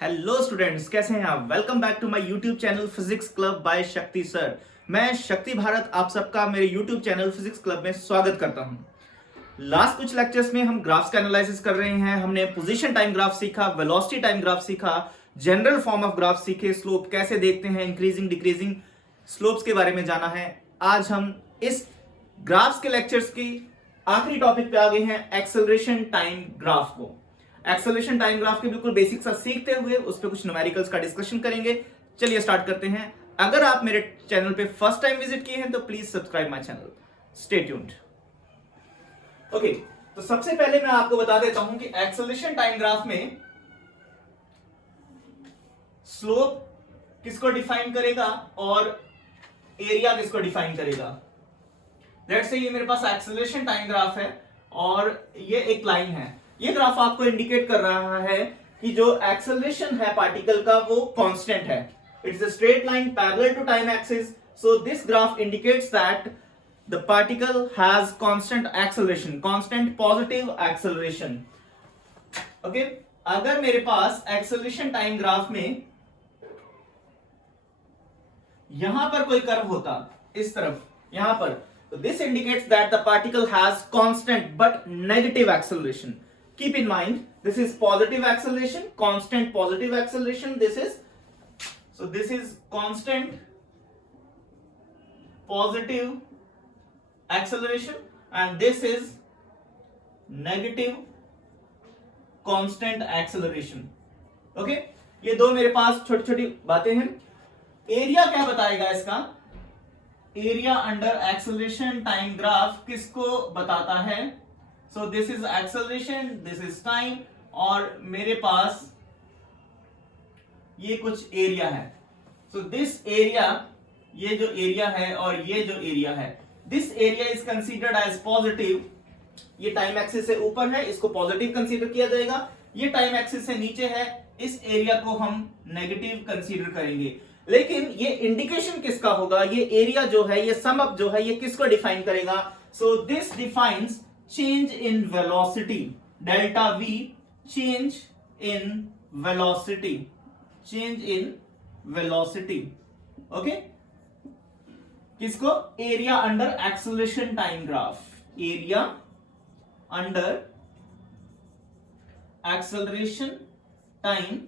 Hello students, कैसे हैं आप। Welcome back to my YouTube channel physics club by Shakti sir. मैं शक्ति भारत आप सबका मेरे यूट्यूब चैनल फिजिक्स क्लब में स्वागत करता हूं। लास्ट कुछ लेक्चर्स में हम ग्राफ्स का एनालिसिस कर रहे हैं। हमने पोजीशन टाइम ग्राफ सीखा, वेलोसिटी टाइम ग्राफ सीखा, जनरल फॉर्म ऑफ ग्राफ सीखे, स्लोप कैसे देखते हैं, इंक्रीजिंग डिक्रीजिंग स्लोप्स के बारे में जाना है। आज हम इस ग्राफ्स के लेक्चर्स की आखिरी टॉपिक पे आ गए हैं, एक्सेलरेशन टाइम ग्राफ को। एक्सेलरेशन टाइम ग्राफ के बिल्कुल बेसिक सा सीखते हुए उस पर कुछ न्यूमेरिकल्स का डिस्कशन करेंगे। चलिए स्टार्ट करते हैं। अगर आप मेरे चैनल पे फर्स्ट टाइम विजिट किए हैं तो please subscribe my channel, stay tuned. Okay, तो सबसे पहले मैं आपको बता देता हूं कि एक्सेलरेशन टाइम ग्राफ में स्लोप किसको डिफाइन करेगा और एरिया किसको डिफाइन करेगा। लेट्स से ये मेरे पास एक्सेलरेशन टाइम ग्राफ है और ये एक लाइन है। ये ग्राफ आपको इंडिकेट कर रहा है कि जो एक्सेलरेशन है पार्टिकल का वो कांस्टेंट है। It's a straight line parallel to time axis, so this graph indicates that the particle has constant acceleration, constant positive acceleration. Okay, अगर मेरे पास एक्सेलरेशन टाइम ग्राफ में यहां पर कोई कर्व होता इस तरफ, यहां पर, तो this indicates that the particle has constant but negative acceleration. Keep in mind, this is positive acceleration, constant positive acceleration. This is constant positive acceleration, and this is negative constant acceleration. Okay, ये दो मेरे पास छोटी छोटी बातें हैं। Area क्या बताएगा इसका? Area under acceleration time graph किसको बताता है? So this is acceleration, this is time, और मेरे पास ये कुछ एरिया है। So this area, ये जो एरिया है और ये जो एरिया है, this area is considered as positive। ये टाइम एक्सिस से ऊपर है, इसको पॉजिटिव कंसीडर किया जाएगा। ये टाइम एक्सिस से नीचे है, इस एरिया को हम नेगेटिव कंसीडर करेंगे। लेकिन ये इंडिकेशन किसका होगा? ये एरिया जो है, ये सम अप जो है, ये किसको डिफाइन करेगा? So this defines change in velocity, delta v, change in velocity, change in velocity. Okay, किसको? Area under acceleration time graph, area under acceleration time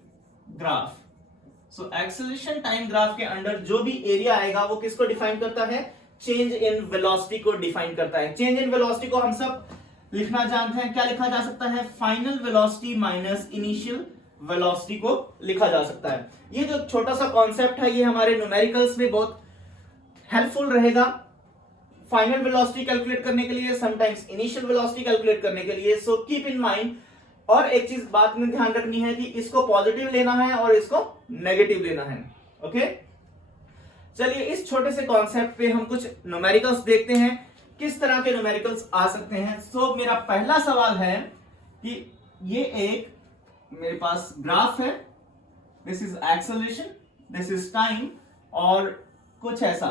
graph. So acceleration time graph के under जो भी area आएगा वो किसको define करता है? Change in velocity को डिफाइन करता है। चेंज इन वेलोसिटी को हम सब लिखना जानते हैं। क्या लिखा जा सकता है? Final velocity minus initial velocity को लिखा जा सकता है। ये जो छोटा सा कॉन्सेप्ट है ये हमारे न्यूमेरिकल्स में बहुत हेल्पफुल रहेगा, फाइनल वेलोसिटी कैलकुलेट करने के लिए, समटाइम्स इनिशियल वेलोसिटी कैलकुलेट करने के लिए। So keep in mind. और एक चीज बात में ध्यान रखनी है कि इसको पॉजिटिव लेना है और इसको नेगेटिव लेना है। ओके, चलिए इस छोटे से कॉन्सेप्ट पे हम कुछ न्यूमेरिकल्स देखते हैं, किस तरह के न्यूमेरिकल्स आ सकते हैं। सो मेरा पहला सवाल है कि ये एक मेरे पास ग्राफ है, this is acceleration, this is time, और कुछ ऐसा,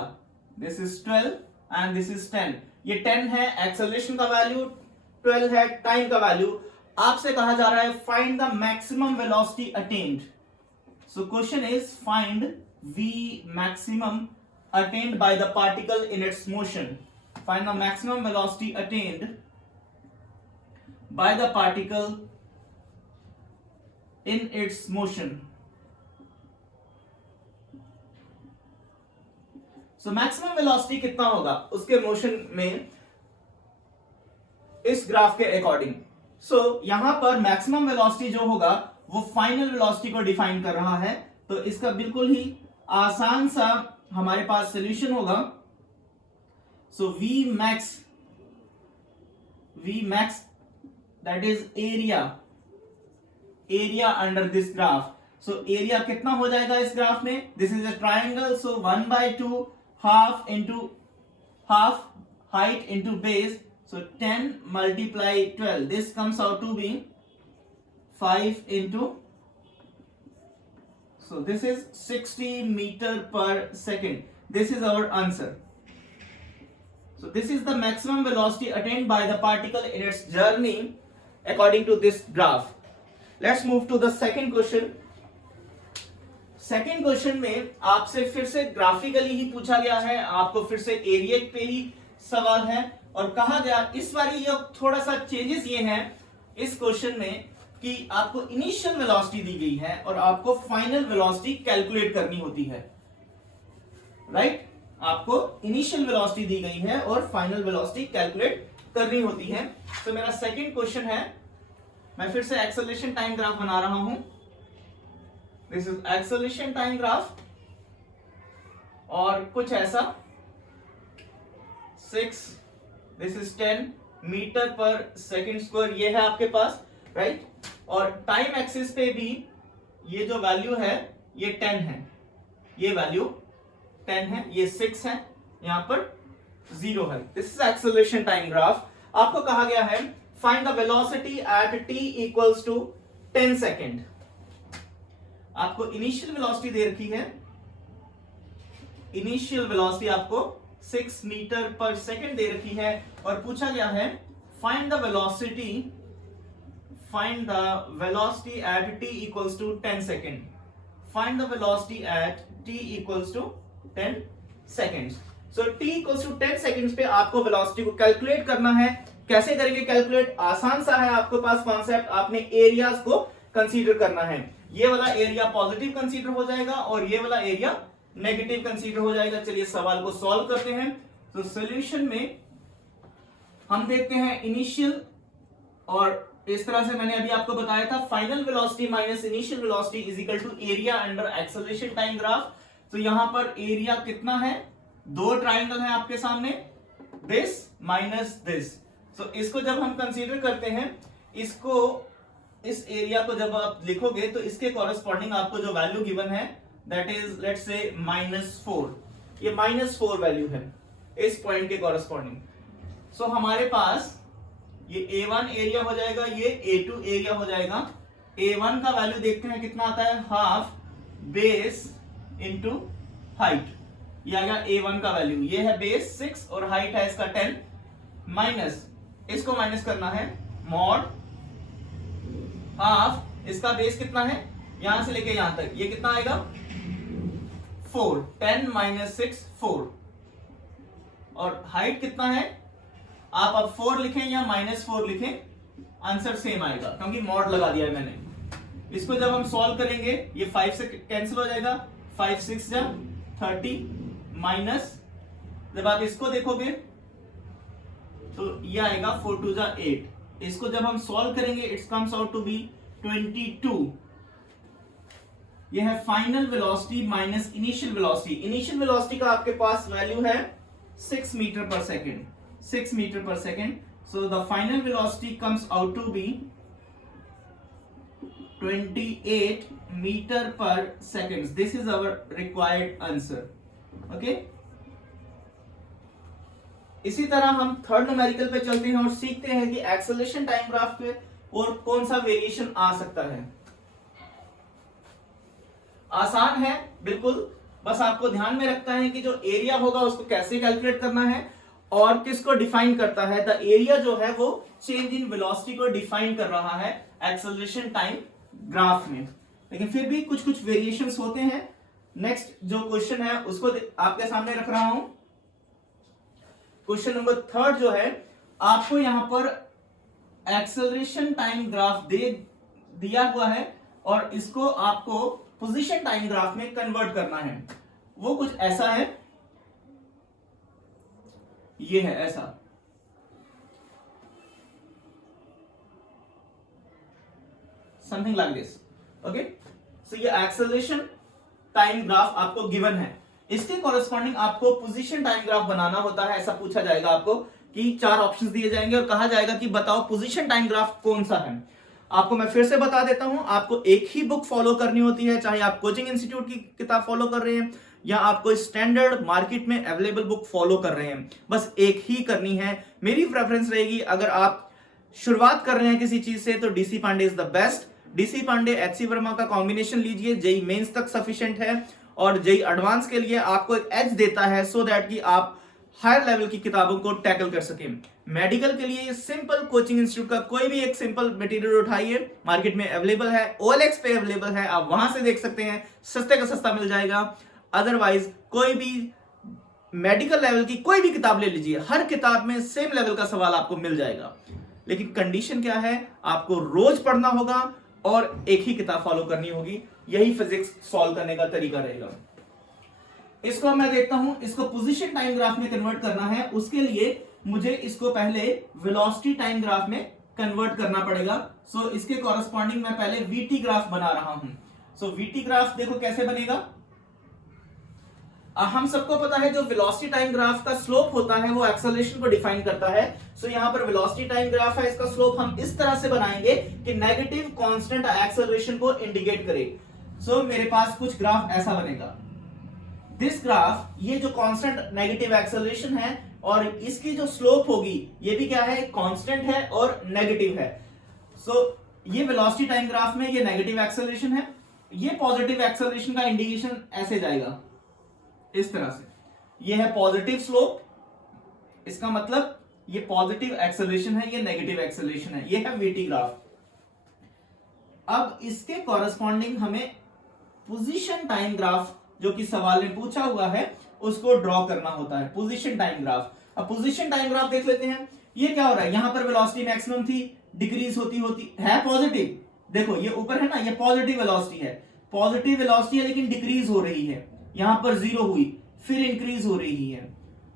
this is 12 and this is 10। ये 10 है एक्सेलरेशन का वैल्यू, 12 है टाइम का वैल्यू। आपसे कहा जा रहा है find the maximum velocity attend. So question is find v maximum attained by the particle in its motion. Find the maximum velocity attained by the particle in its motion. So maximum velocity कितना होगा उसके motion में इस graph के according. सो यहां पर maximum velocity जो होगा वो फाइनल वेलोसिटी को डिफाइन कर रहा है। तो इसका बिल्कुल ही आसान सा हमारे पास सॉल्यूशन होगा। So v max that is area under this graph. So area कितना हो जाएगा इस ग्राफ में? This is a triangle, so 1/2 half into half, height into base, so 10 multiply 12, this comes out to be 5 into, so this is 60 meter per second. This is our answer. So this is the maximum velocity attained by the particle in its journey according to this graph. Let's move to the second question. Second question में आपसे फिर से graphically ही पूछा गया है, आपको फिर से एरिया पे ही सवाल है और कहा गया इस बार ये थोड़ा सा चेंजेस ये हैं इस क्वेश्चन में कि आपको इनिशियल वेलोसिटी दी गई है और आपको फाइनल वेलोसिटी कैलकुलेट करनी होती है, राइट? आपको इनिशियल वेलोसिटी दी गई है और फाइनल वेलोसिटी कैलकुलेट करनी होती है। तो मेरा सेकंड क्वेश्चन है, मैं फिर से एक्सेलरेशन टाइम ग्राफ बना रहा हूं। This is acceleration time graph और कुछ ऐसा 6 दिस इज 10 मीटर पर सेकेंड स्क्वायर ये है आपके पास, राइट? और टाइम एक्सिस पे भी ये जो वैल्यू है ये 10 है, ये वैल्यू 10 है, ये 6 है, यहां पर 0 है। This is acceleration time graph. आपको कहा गया है find the velocity at t equals to 10 second. आपको इनिशियल वेलोसिटी दे रखी है, इनिशियल वेलोसिटी आपको 6 मीटर पर सेकेंड दे रखी है और पूछा गया है find the velocity at t equals to 10 second. Find the velocity at t equals to 10 seconds. So t equals to 10 seconds पे आपको वेलोसिटी को कैलकुलेट करना है। कैसे करेंगे कैलकुलेट? आसान सा है, आपके पास कॉन्सेप्ट, आपने एरियाज को कंसीडर करना है। ये वाला एरिया पॉजिटिव कंसीडर हो जाएगा और ये वाला एरिया नेगेटिव कंसीडर हो जाएगा। चलिए सवाल को सॉल्व करते हैं। तो सॉल्यूशन में हम देखते हैं इनिशियल, और इस तरह से मैंने अभी आपको बताया था final velocity minus initial velocity is equal to area under acceleration time graph. तो यहां पर एरिया कितना है? 2 ट्राइंगल है आपके सामने, दिस माइनस दिस। तो इसको जब हम कंसीडर करते हैं, इसको इस एरिया को जब आप लिखोगे तो इसके कॉरेस्पॉन्डिंग आपको जो वैल्यू गिवन है दैट इज लेट्स से -4। ये -4 वैल्यू है इस पॉइंट के कॉरेस्पॉन्डिंग। सो हमारे पास ये A1 एरिया हो जाएगा, ये A2 एरिया हो जाएगा। A1 का वैल्यू देखते हैं कितना आता है, हाफ बेस इंटू हाइट। ये आ गया A1 का वैल्यू, ये है बेस 6 और हाइट है इसका 10, माइनस इसको माइनस करना है मॉड हाफ, इसका बेस कितना है यहां से लेके यहां तक, ये कितना आएगा 4, 10 माइनस 6 4, और हाइट कितना है, आप अब 4 लिखें या -4 लिखें आंसर सेम आएगा क्योंकि मॉड लगा दिया है मैंने। इसको जब हम सॉल्व करेंगे ये 5 से कैंसिल हो जाएगा, 5 6 जा 30 माइनस, जब आप इसको देखोगे तो ये आएगा 4 2 जा 8। इसको जब हम सॉल्व करेंगे it's comes out to be 22। ये है final velocity minus initial velocity. Initial velocity का आपके पास वैल्यू है 6 मीटर पर सेकेंड, 6 मीटर पर second. So the final velocity comes out to be 28 meter पर second. This is our required answer. Okay, इसी तरह हम थर्ड न्यूमेरिकल पे चलते हैं और सीखते हैं कि एक्सेलरेशन टाइम ग्राफ पे और कौन सा वेरिएशन आ सकता है। आसान है बिल्कुल, बस आपको ध्यान में रखना है कि जो एरिया होगा उसको कैसे कैलकुलेट करना है और किसको डिफाइन करता है। द एरिया जो है वो चेंज इन वेलोसिटी को डिफाइन कर रहा है एक्सेलरेशन टाइम ग्राफ में, लेकिन फिर भी कुछ कुछ वेरिएशंस होते हैं। नेक्स्ट जो क्वेश्चन है उसको आपके सामने रख रहा हूं। क्वेश्चन नंबर 3 जो है, आपको यहां पर एक्सेलरेशन टाइम ग्राफ दिया हुआ है और इसको आपको पोजीशन टाइम ग्राफ में कन्वर्ट करना है। वो कुछ ऐसा है, ये है ऐसा, समथिंग लाइक दिस। ओके, सो ये एक्सेलरेशन टाइम ग्राफ आपको गिवन है, इसके कॉरेस्पॉन्डिंग आपको पोजीशन टाइम ग्राफ बनाना होता है। ऐसा पूछा जाएगा आपको कि 4 ऑप्शंस दिए जाएंगे और कहा जाएगा कि बताओ पोजीशन टाइम ग्राफ कौन सा है। आपको मैं फिर से बता देता हूं, आपको एक ही बुक फॉलो करनी होती है, चाहे आप कोचिंग इंस्टीट्यूट की किताब फॉलो कर रहे हैं या आप कोई स्टैंडर्ड मार्केट में अवेलेबल बुक फॉलो कर रहे हैं, बस एक ही करनी है। मेरी प्रेफरेंस रहेगी अगर आप शुरुआत कर रहे हैं किसी चीज से तो DC Pandey is the best. DC Pandey HC Verma का कॉम्बिनेशन लीजिए, जेई मेंस तक सफिशिएंट है और जेई एडवांस के लिए आपको एक एज देता है सो दैट कि आप हायर लेवल की किताबों को टैकल कर सकें। मेडिकल के लिए सिंपल कोचिंग इंस्टीट्यूट का कोई भी एक सिंपल मटेरियल उठाइए, मार्केट में अवेलेबल है, OLX पे अवेलेबल है, आप वहां से देख सकते हैं, सस्ते का सस्ता मिल जाएगा। अदरवाइज कोई भी मेडिकल लेवल की कोई भी किताब ले लीजिए, हर किताब में सेम लेवल का सवाल आपको मिल जाएगा। लेकिन कंडीशन क्या है, आपको रोज पढ़ना होगा और एक ही किताब फॉलो करनी होगी। यही फिजिक्स सॉल्व करने का तरीका रहेगा। इसको मैं देखता हूं, इसको पोजीशन टाइम ग्राफ में कन्वर्ट करना है। उसके लिए मुझे इसको पहले वेलोसिटी टाइम ग्राफ में कन्वर्ट करना पड़ेगा। सो इसके कॉरेस्पॉन्डिंग मैं पहले वीटी ग्राफ बना रहा हूं। सो वीटी ग्राफ देखो कैसे बनेगा। हम सबको पता है जो वेलोसिटी टाइम ग्राफ का स्लोप होता है वो एक्सेलरेशन को डिफाइन करता है। सो यहां पर वेलोसिटी टाइम ग्राफ है, इसका स्लोप हम इस तरह से बनाएंगे कि नेगेटिव कांस्टेंट एक्सेलरेशन को इंडिकेट करे। सो मेरे पास कुछ ग्राफ ऐसा बनेगा। दिस ग्राफ, ये जो कांस्टेंट नेगेटिव एक्सेलरेशन है और इसकी जो स्लोप होगी ये भी क्या है, कांस्टेंट है और नेगेटिव है। सो ये वेलोसिटी टाइम ग्राफ में ये नेगेटिव एक्सेलरेशन है, ये पॉजिटिव एक्सेलरेशन का इंडिकेशन ऐसे जाएगा इस तरह से। ये है पॉजिटिव स्लोप, इसका मतलब ये पॉजिटिव एक्सेलरेशन है, ये नेगेटिव एक्सेलरेशन है, ये है वीटी ग्राफ। अब इसके कॉरेस्पॉन्डिंग हमें पोजीशन टाइम ग्राफ जो कि सवाल में पूछा हुआ है उसको ड्रॉ करना होता है, पोजीशन टाइम ग्राफ। अब पोजीशन टाइम ग्राफ देख लेते हैं। ये क्या हो रहा है, यहां पर वेलोसिटी मैक्सिमम थी, डिक्रीज होती है पॉजिटिव। देखो ये ऊपर है ना, ये पॉजिटिव वेलोसिटी है, पॉजिटिव वेलोसिटी है लेकिन डिक्रीज हो रही है। यहां पर 0 हुई, फिर इंक्रीज हो रही है,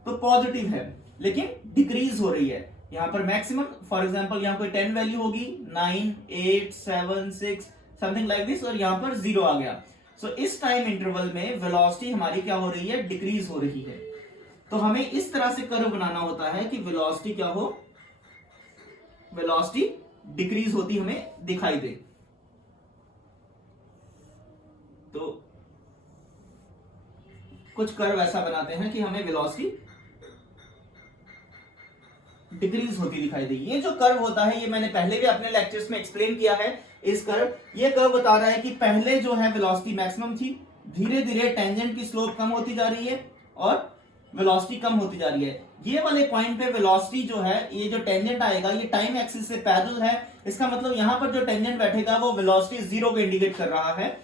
तो पॉजिटिव है लेकिन डिक्रीज हो रही है। यहां पर मैक्सिमम, फॉर एग्जांपल यहां कोई 10 वैल्यू होगी, 9, 8, 7, 6 समथिंग लाइक दिस, और यहां पर 0 आ गया। सो इस टाइम इंटरवल में वेलोसिटी हमारी क्या हो रही है, डिक्रीज हो रही है। तो हमें इस तरह से कर्व बनाना होता है कि वेलोसिटी क्या हो, वेलोसिटी डिक्रीज होती हमें दिखाई दे। तो कुछ कर्व ऐसा बनाते हैं कि हमें वेलोसिटी डिक्रीज होती दिखाई दे। ये जो कर्व होता है ये मैंने पहले भी अपने लेक्चर्स में एक्सप्लेन किया है। इस कर्व, ये कर्व बता रहा है कि पहले जो है वेलोसिटी मैक्सिमम थी, धीरे धीरे टेंजेंट की स्लोप कम होती जा रही है और वेलोसिटी कम होती जा रही है। ये वाले पॉइंट पे वेलोसिटी जो है, ये जो टेंजेंट आएगा ये टाइम एक्सिस से पैरेलल है। इसका मतलब यहां पर जो टेंजेंट बैठेगा वो वेलोसिटी 0 को इंडिकेट कर रहा है।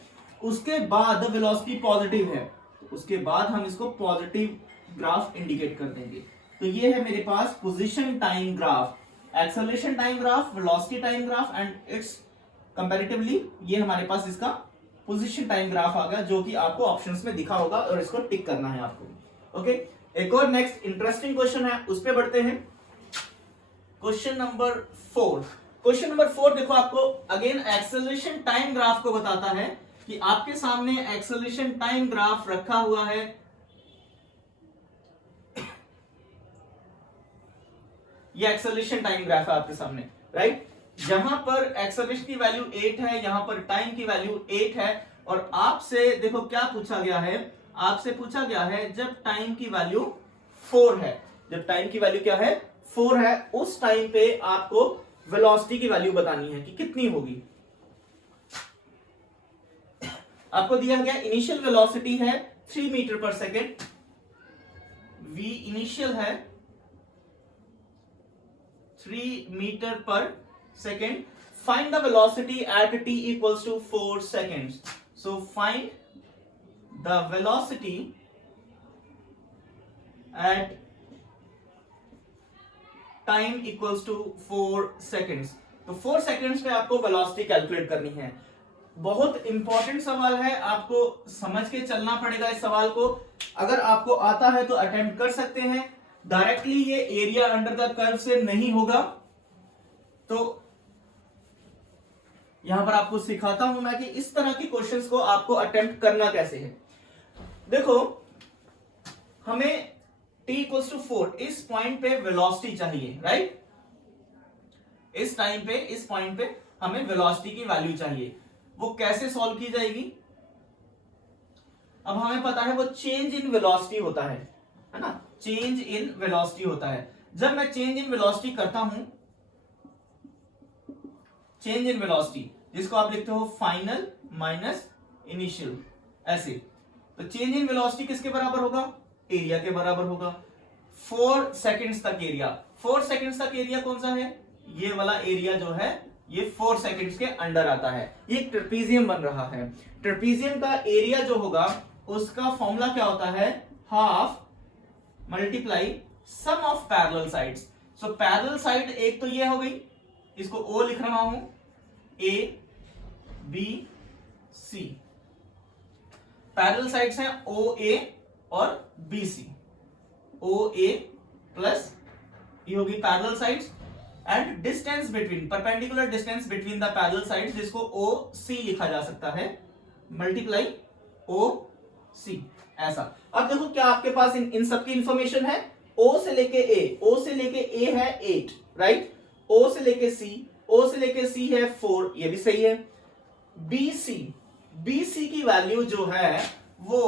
उसके बाद वेलोसिटी पॉजिटिव है, उसके बाद हम इसको पॉजिटिव ग्राफ इंडिकेट कर देंगे। तो ये है मेरे पास position time graph, acceleration time graph, velocity time graph and it's comparatively ये हमारे पास इसका पोजीशन टाइम ग्राफ आ गया, जो कि आपको ऑप्शंस में दिखा होगा और इसको टिक करना है आपको। ओके, एक और नेक्स्ट इंटरेस्टिंग क्वेश्चन है, उस पे बढ़ते हैं। Question number 4। क्वेश्चन नंबर 4 देखो, आपको अगेन एक्सेलरेशन टाइम ग्राफ को बताता है कि आपके सामने एक्सेलरेशन टाइम ग्राफ रखा हुआ है। ये एक्सेलरेशन टाइम ग्राफ है आपके सामने, राइट। जहां पर एक्सेलरेशन की वैल्यू 8 है, यहां पर टाइम की वैल्यू 8 है, और आपसे देखो क्या पूछा गया है, आपसे पूछा गया है जब टाइम की वैल्यू 4 है, जब टाइम की वैल्यू क्या है, 4 है, उस टाइम पे आपको वेलोसिटी की वैल्यू बतानी है कि कितनी होगी। आपको दिया गया इनिशियल वेलोसिटी है 3 मीटर पर सेकेंड, v इनिशियल है 3 मीटर पर सेकेंड। Find the velocity at t equals to 4 seconds. So find the velocity at time equals to 4 seconds. तो 4 सेकेंड्स में आपको वेलोसिटी कैलकुलेट करनी है। बहुत इंपॉर्टेंट सवाल है, आपको समझ के चलना पड़ेगा इस सवाल को। अगर आपको आता है तो अटेम्प्ट कर सकते हैं। डायरेक्टली ये एरिया अंडर द कर्व से नहीं होगा, तो यहां पर आपको सिखाता हूं मैं कि इस तरह के क्वेश्चंस को आपको अटेम्प्ट करना कैसे है। देखो, हमें t इक्वल्स टू 4 इस पॉइंट पे वेलोसिटी चाहिए, राइट। इस टाइम पे, इस पॉइंट पे हमें वेलोसिटी की वैल्यू चाहिए। वो कैसे सॉल्व की जाएगी? अब हमें पता है वो चेंज इन वेलोसिटी होता है ना, चेंज इन वेलोसिटी होता है। जब मैं चेंज इन वेलोसिटी करता हूं, चेंज इन वेलोसिटी जिसको आप लिखते हो फाइनल माइनस इनिशियल, ऐसे। तो चेंज इन वेलोसिटी किसके बराबर होगा? एरिया के बराबर होगा। 4 सेकेंड्स तक एरिया, 4 सेकंड्स तक एरिया कौन सा है, ये वाला एरिया जो है ये 4 सेकंड्स के अंडर आता है। ये ट्रेपीजियम बन रहा है। ट्रेपीजियम का एरिया जो होगा उसका फॉर्मूला क्या होता है, half multiply sum of parallel sides. So parallel side एक तो ये हो गई, इसको ओ लिख रहा हूं, A B C. Parallel sides हैं ओ ए और बी सी। ओ ए प्लस ये होगी parallel sides, and distance between, perpendicular distance between the parallel sides, जिसको ओ सी लिखा जा सकता है, मल्टीप्लाई ओ सी, ऐसा। अब देखो क्या आपके पास इन सब की इंफॉर्मेशन है, ओ से लेके ए, ओ से लेके ए है 8, राइट, ओ से लेके सी, ओ से लेके सी है 4, ये भी सही है। बी सी की वैल्यू जो है वो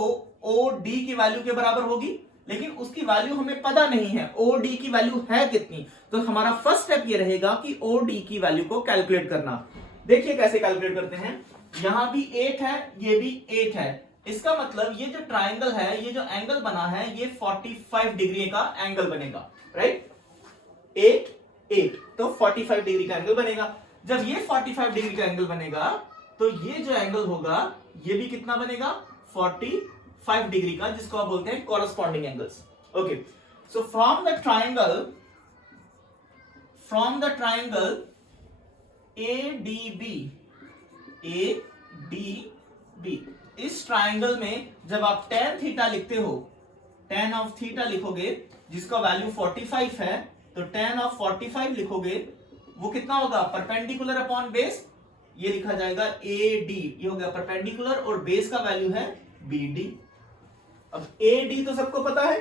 ओ डी की वैल्यू के बराबर होगी, लेकिन उसकी वैल्यू हमें पता नहीं है ओ डी की वैल्यू है कितनी। तो हमारा फर्स्ट स्टेप ये रहेगा कि ओ डी की वैल्यू को कैलकुलेट करना। देखिए कैसे कैलकुलेट करते हैं, यहां भी 8 है, ये भी 8 है, इसका मतलब ये जो ट्राइंगल है, ये जो एंगल बना है, ये 45 डिग्री का एंगल बनेगा, राइट, 8 8 तो 45 डिग्री का एंगल बनेगा। जब ये 45 डिग्री का एंगल बनेगा तो ये जो एंगल होगा ये भी कितना बनेगा, 45 डिग्री का, जिसको आप बोलते हैं corresponding angles. Okay, so from the triangle ADB, इस ट्राइंगल में जब आप tan थीटा लिखते हो, tan ऑफ थीटा लिखोगे जिसका वैल्यू 45 है, तो tan ऑफ 45 लिखोगे, वो कितना होगा, परपेंडिकुलर अपॉन बेस, ये लिखा जाएगा AD, ये हो गया परपेंडिकुलर, और बेस का वैल्यू है BD। अब AD तो सबको पता है,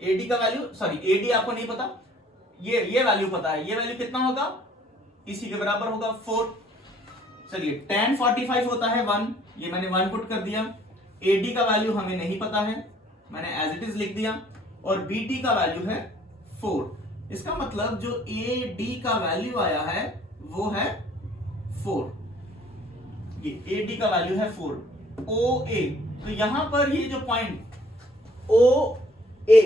AD का वैल्यू, सॉरी AD आपको नहीं पता, ये वैल्यू पता है, ये वैल्यू कितना होगा, इसी के बराबर होगा 4। चलिए tan 45 होता है 1, ये मैंने 1 पुट कर दिया। AD का वैल्यू हमें नहीं पता है, मैंने एज इट इज लिख दिया, और BD का वैल्यू है 4। इसका मतलब जो AD का वैल्यू आया है वो है 4, ये AD का वैल्यू है 4। OA, तो यहां पर ये जो पॉइंट OA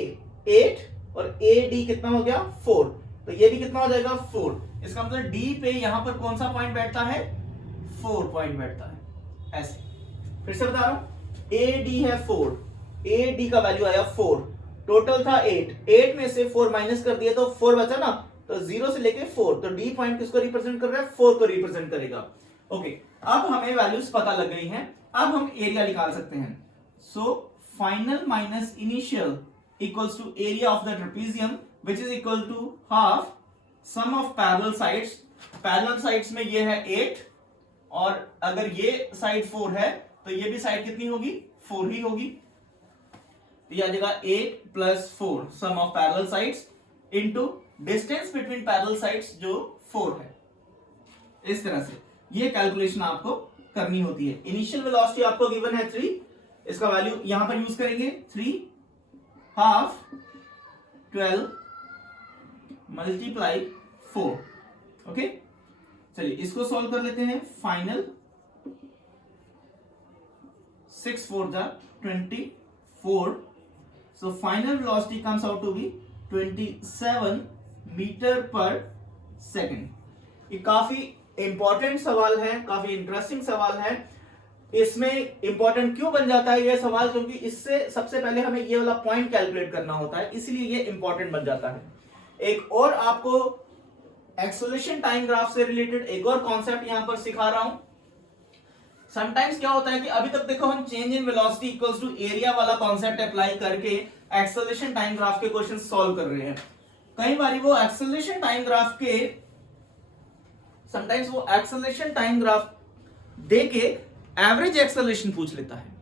8 और AD कितना हो गया 4, तो ये भी कितना हो जाएगा 4। इसका मतलब D पे यहां पर कौन सा पॉइंट बैठता है, 4 पॉइंट बैठता है। ऐसे फिर से बता रहा हूं, AD है 4, AD का वैल्यू आया 4, टोटल था 8 में से 4 माइनस कर दिया तो 4 बचा ना, तो 0 से लेके 4, तो D पॉइंट किसको रिप्रेजेंट कर रहा है, 4 को रिप्रेजेंट करेगा। ओके, अब हमें वैल्यूज पता लग गई हैं, अब हम एरिया निकाल सकते हैं। So final minus initial equals to area of the trapezium, which is equal to half sum of parallel sides. Parallel sides में ये है 8, और अगर ये साइड 4 है तो ये भी साइड कितनी होगी, 4 ही होगी। तो ये आ जाएगा 8 plus 4 sum of parallel sides into distance between parallel sides जो 4 है। इस तरह से ये कैलकुलेशन आपको करनी होती है। इनिशियल वेलोसिटी आपको गिवन है 3, इसका वैल्यू यहां पर यूज करेंगे 3 हाफ 12 मल्टीप्लाई 4। ओके, चलिए इसको सॉल्व कर लेते हैं। फाइनल 6 4 जा 24, so final velocity comes out to be 27 metre पर सेकेंड। ये काफी इंपॉर्टेंट सवाल है, काफी इंटरेस्टिंग सवाल है। इसमें इंपॉर्टेंट क्यों बन जाता है ये सवाल, क्योंकि इससे सबसे पहले हमें ये वाला पॉइंट कैलकुलेट करना होता है, इसलिए ये इंपॉर्टेंट बन जाता है। एक और आपको एक्सेलरेशन टाइम ग्राफ से रिलेटेड एक और कॉन्सेप्ट यहां पर सिखा रहा हूं। समटाइम्स क्या होता है कि अभी तक देखो हम change in velocity equals to area वाला कॉन्सेप्ट अप्लाई करके एक्सेलरेशन टाइम ग्राफ के क्वेश्चन सॉल्व कर रहे हैं। कई बार वो एक्सेलरेशन टाइम ग्राफ के समटाइम्स वो एक्सेलरेशन टाइम ग्राफ देके एवरेज एक्सेलरेशन पूछ लेता है।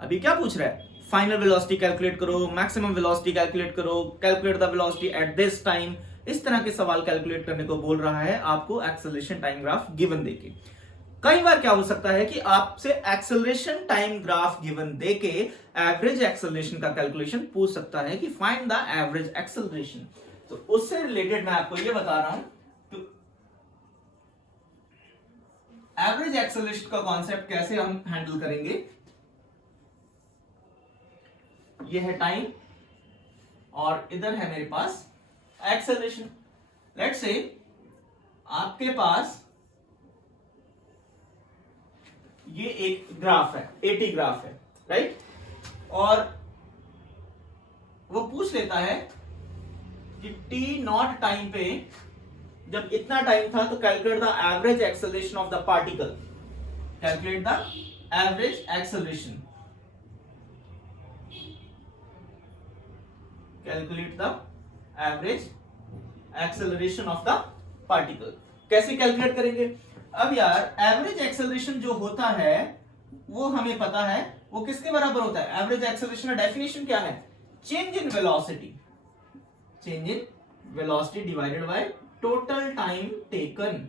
अभी क्या पूछ रहा है, फाइनल वेलोसिटी कैलकुलेट करो, मैक्सिमम वेलोसिटी कैलकुलेट करो, calculate the velocity at this time, इस तरह के सवाल कैलकुलेट करने को बोल रहा है आपको एक्सेलरेशन टाइम ग्राफ गिवन देके। कई बार क्या हो सकता है कि आपसे एक्सेलरेशन टाइम ग्राफ गिवन देके एवरेज एक्सेलरेशन का कैलकुलेशन पूछ सकता है कि फाइंड द एवरेज एक्सेलरेशन। तो उससे रिलेटेड मैं आपको ये बता रहा हूं, तो एवरेज एक्सेलरेशन का कॉन्सेप्ट कैसे हम हैंडल करेंगे। ये है टाइम, और इधर है मेरे पास एक्सेलरेशन। लेट्स से आपके पास ये एक ग्राफ है, एटी ग्राफ है, राइट, और वो पूछ लेता है कि टी नॉट टाइम पे जब इतना टाइम था तो calculate the average acceleration of the particle, calculate the average acceleration, calculate the average acceleration of the particle. कैसे कैलकुलेट करेंगे? अब यार एवरेज एक्सेलरेशन जो होता है वो हमें पता है वो किसके बराबर होता है? एवरेज एक्सेलरेशन का डेफिनेशन क्या है? Change in velocity, change in velocity divided by total time taken,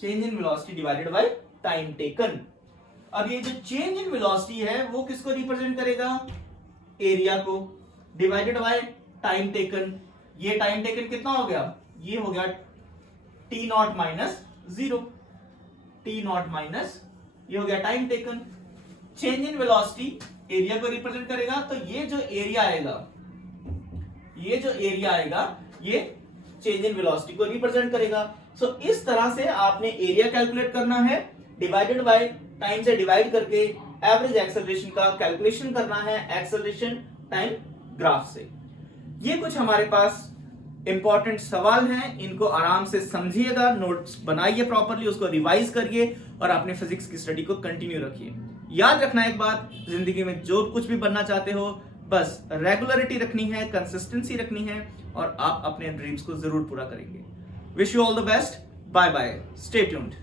change in velocity divided by time taken. अब ये जो चेंज इन वेलोसिटी है वो किसको रिप्रेजेंट करेगा? एरिया को, डिवाइडेड बाय टाइम टेकन। ये टाइम टेकन कितना हो गया? ये हो गया T not minus 0, T not minus, ये हो गया time taken. Change in velocity area को रिप्रेजेंट करेगा, तो ये जो एरिया आएगा, ये जो एरिया आएगा ये चेंज इन वेलोसिटी को रिप्रेजेंट करेगा। सो इस तरह से आपने एरिया कैलकुलेट करना है, डिवाइडेड बाय टाइम से डिवाइड करके एवरेज एक्सेलरेशन का कैलकुलेशन करना है एक्सेलरेशन टाइम ग्राफ से। ये कुछ हमारे पास इंपॉर्टेंट सवाल हैं, इनको आराम से समझिएगा, नोट्स बनाइए प्रॉपरली, उसको रिवाइज करिए और अपने फिजिक्स की स्टडी को कंटिन्यू रखिए। याद रखना एक बात, जिंदगी में जो कुछ भी बनना चाहते हो बस रेगुलरिटी रखनी है, कंसिस्टेंसी रखनी है और आप अपने ड्रीम्स को जरूर पूरा करेंगे। Wish you all the best, bye bye, stay tuned.